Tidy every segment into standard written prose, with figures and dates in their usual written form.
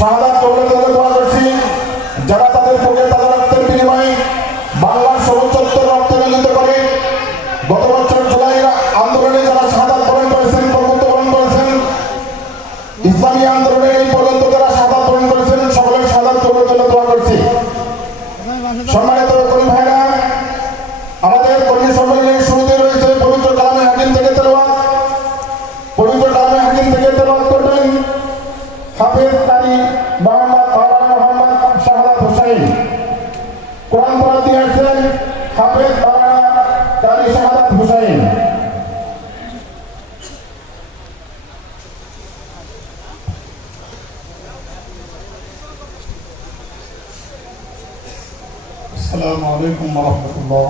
শাহাদাত কবুলের জন্য দোয়া করছি। যারা তাদের বুকে তাদের রক্তের বিনিময়ে বাংলার সর্বোচ্চ রক্ত রঞ্জিত করে গত বছর জুলাই আন্দোলনে যারা শাহাদাত বরণ করেছেন, প্রভুত্ব বরণ করেছেন, ইসলামী আন্দোলনে এই পর্যন্ত যারা শাহাদাত বরণ করেছেন, সকলের শাহাদাত কবুলের জন্য দোয়া করছি। সম্মানিত কর্মী ভাইরা, আমাদের কর্মী সম্মেলনের শুরুতে রয়েছে পবিত্র কালামে হাকিম থেকে তেলাওয়াত। পবিত্র কালামে হাকিম থেকে তেলাওয়াত করবেন হাফেজ কারি মোহাম্মদ শাহাদাত হোসেন। কোরআন পড়া দিয়েছেন হাফেজ কারি শাহাদাত হোসেন। السلام عليكم ورحمة الله.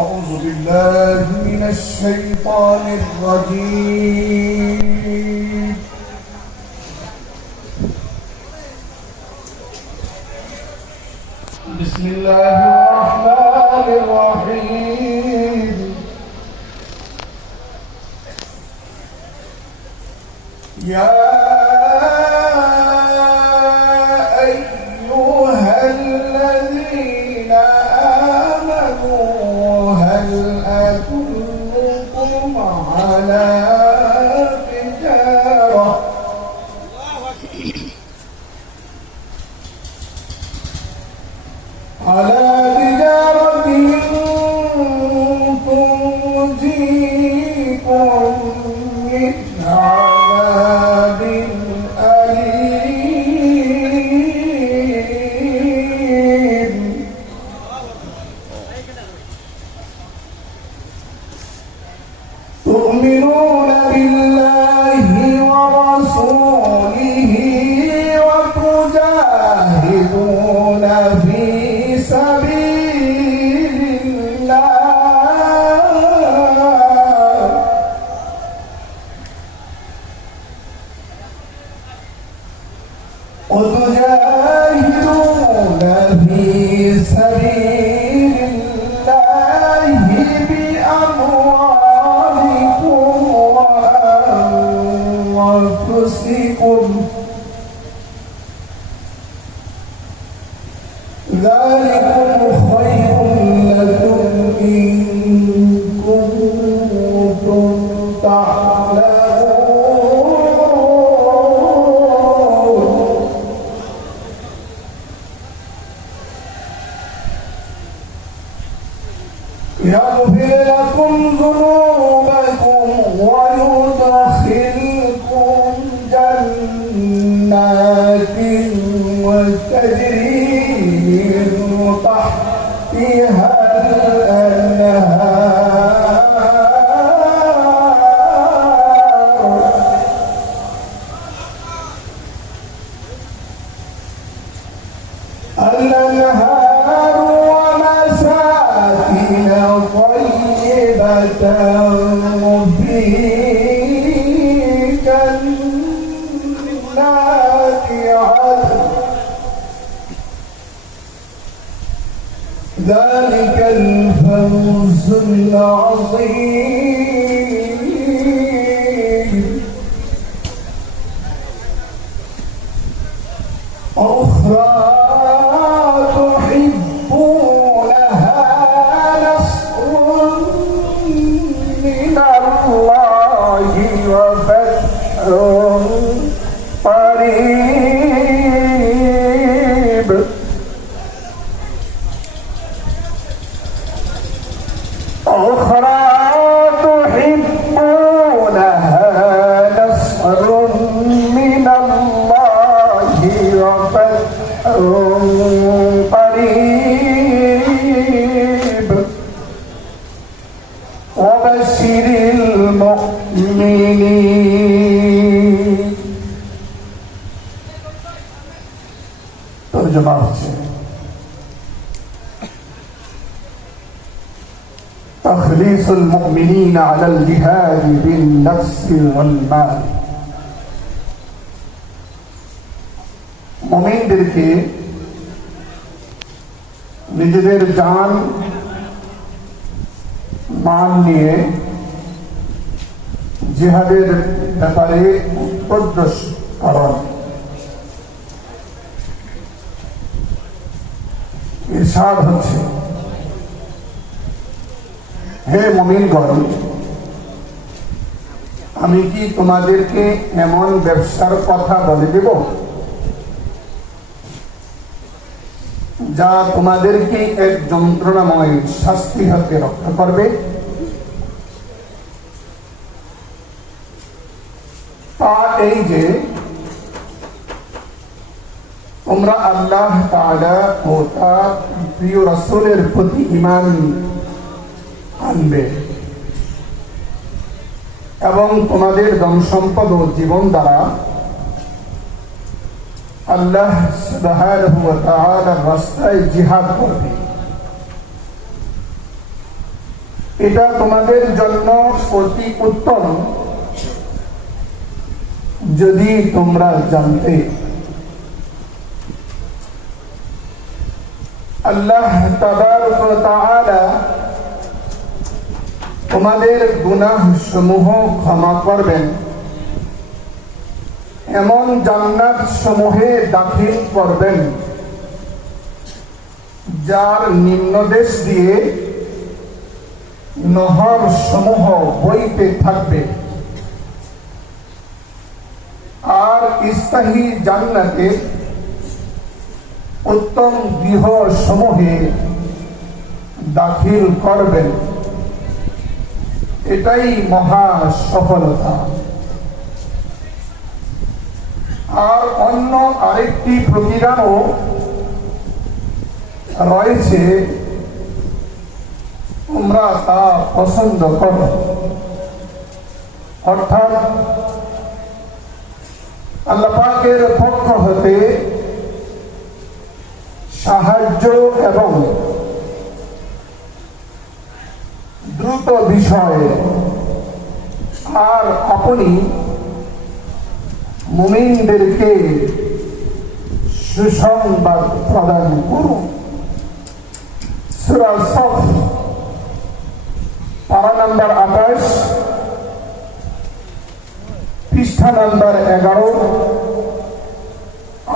أعوذ بالله من الشيطان الرجيم. بسم الله الرحمن الرحيم. يا أيها الذين آمنوا هل أدلكم على تجارة تنجيكم من عذاب أليم. تؤمنون بالله ورسوله وتجاهدون في سبيل الله بأموالكم وأنفسكم. ذلكم خير لكم إن كنتم تعلمون. يغفر لكم ذنوبكم ويدخلكم جنات وتجري من تحتها الأنهار ومساكن طيبة في جنات عدن. ذلك الفوز العظيم. أخرى تحبونها نصر من الله وفتح قريب. أخرى تحبونها نصر من الله وفتح قريب. وبشر المؤمنين. ترجمة تخليص المؤمنين على الجهاد بالنفس والمال. মুমিনদেরকে নিজেদের জান মাল নিয়ে জিহাদের ব্যাপারে উদ্দেশ্য কারণ ইরশাদ হচ্ছে, হে মুমিনগণ, আমি কি তোমাদেরকে এমন ব্যবসার কথা বলে দেব যা তোমাদেরকে এক যন্ত্রণাময় শাস্তি হতে রক্ষা করবে? তা এই যে তোমরা আল্লাহ তাআলা ও তার প্রিয় রাসূলের প্রতি ঈমান আনবে এবং তোমাদের ধন সম্পদ ও জীবন দ্বারা আল্লাহ সুবহানাহু ওয়া তাআলার রাস্তায় জিহাদ করবে। এটা তোমাদের জন্য অতি উত্তম যদি তোমরা জানতে। আল্লাহ তাবারক ওয়া তাআলা তোমাদের গুনাহ সমূহ ক্ষমা করবেন, এমন জান্নাত সমূহে দাখিল করবেন যার নিম্নদেশ দিয়ে নহর সমূহ বইতে থাকবে। আর স্থায়ী জান্নাতে উত্তম গৃহ সমূহে দাখিল করবেন। এটাই মহা সফলতা। আর অন্য আরেকটি প্রতিদানও রয়েছে, তোমরা তা পছন্দ করো। অর্থাৎ আল্লাহ পাকের পক্ষ হতে সাহায্য এবং দ্রুত বিষয়ে। আর আপনি মুমিনদেরকে সুসংবাদ প্রদান করুন। সূরা সফ পারা নাম্বার 28, পৃষ্ঠা নাম্বার 11,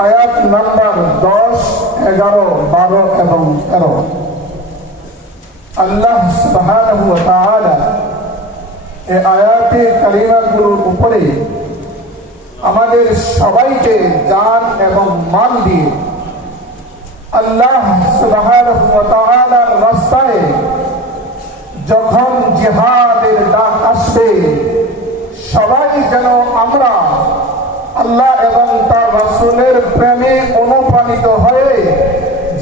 আয়াত নাম্বার 10, 11, 12 এবং 13। আল্লাহ সুবহানাহু ওয়া তাআলা এই আয়াতে কারিমাগুলোর উপরে আমাদের সবাইকে জান এবং মাল দিয়ে আল্লাহ সুবহানাহু ওয়া তাআলার রাস্তায় যখন জিহাদের ডাক আসবে, সবাই যেন আমরা আল্লাহ এবং তার রাসূলের প্রেমে অনুপ্রাণিত হয়ে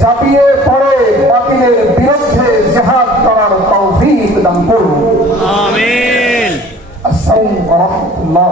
ঝাঁপিয়ে পড়ে বাতিলের বিরুদ্ধে জিহাদ করার তৌফিক দান করুন। আমিন। আসসালামু আলাইকুম ওয়া রাহমাতুল্লাহ।